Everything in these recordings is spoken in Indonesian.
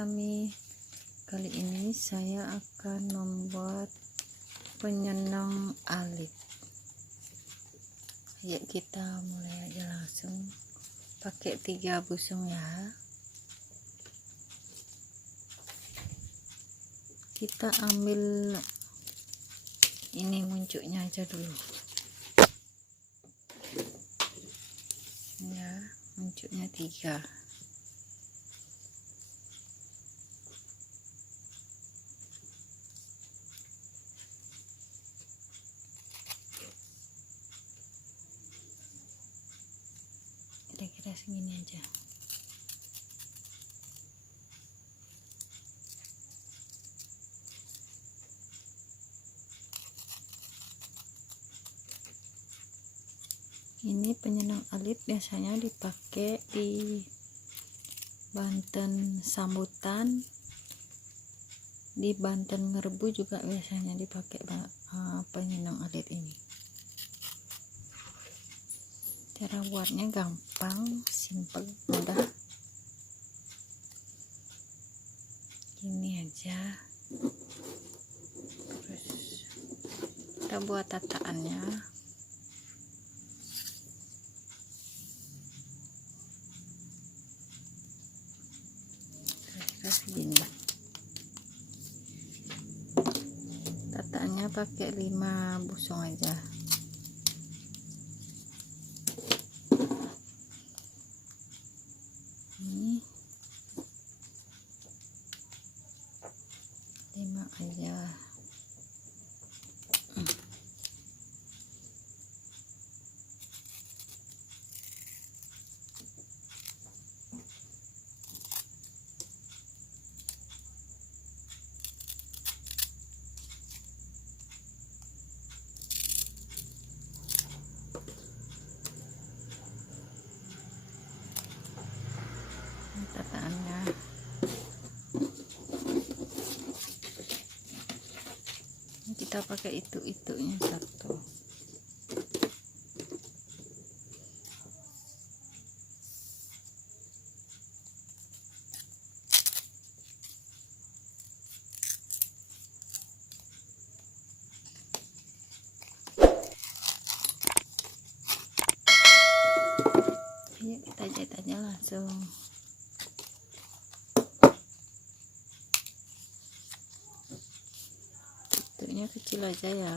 kami. Kali ini saya akan membuat penyenang alit. Yuk kita mulai aja langsung. Pakai 3 busung ya. Kita ambil ini muncuknya aja dulu ya, muncuknya 3. Kira-kira segini aja. Ini penyenang alit biasanya dipakai di Banten sambutan, di Banten ngerebu juga biasanya dipakai penyenang alit ini. Cara buatnya gampang, simple, mudah. Gini aja. Terus kita buat tataannya. Segini. Tataannya pakai 5 busung aja. Ini 5 aja. Tataannya kita pakai itu-itunya satu. Ayo kita jahit aja langsung. Bentuknya kecil aja ya.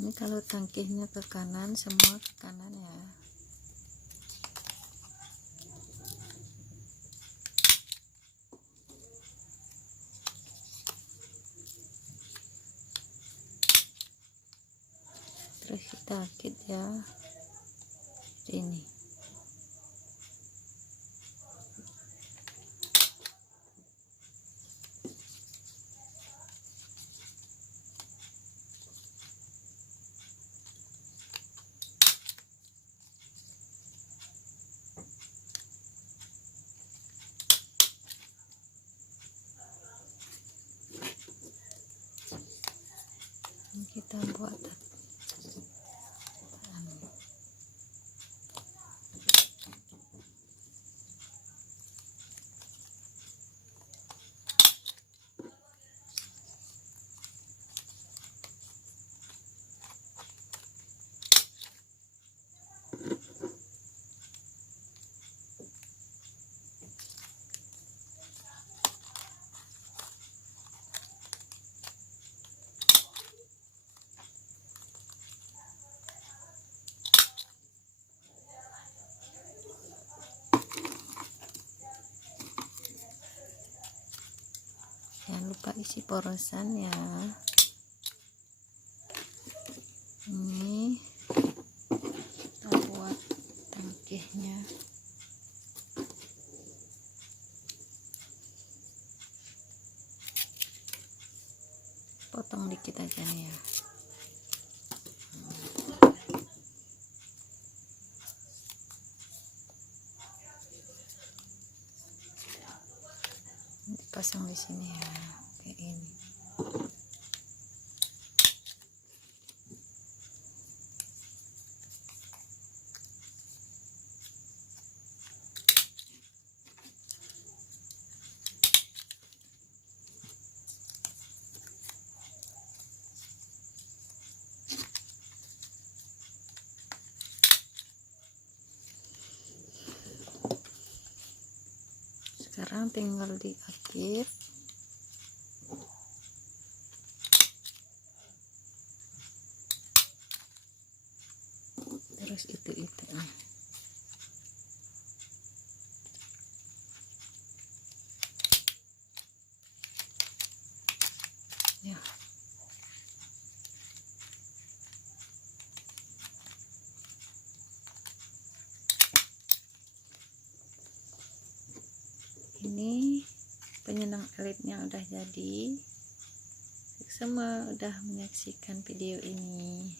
Ini kalau tangkihnya ke kanan, semua ke kanan ya. Terus kita akit ya. Ini. Kita buat jangan lupa isi porosan ya. Ini pasang di sini ya, kayak ini. Sekarang tinggal diaktif. Terus itu ya. Ini penyenang elitnya udah jadi. Semua udah menyaksikan video ini.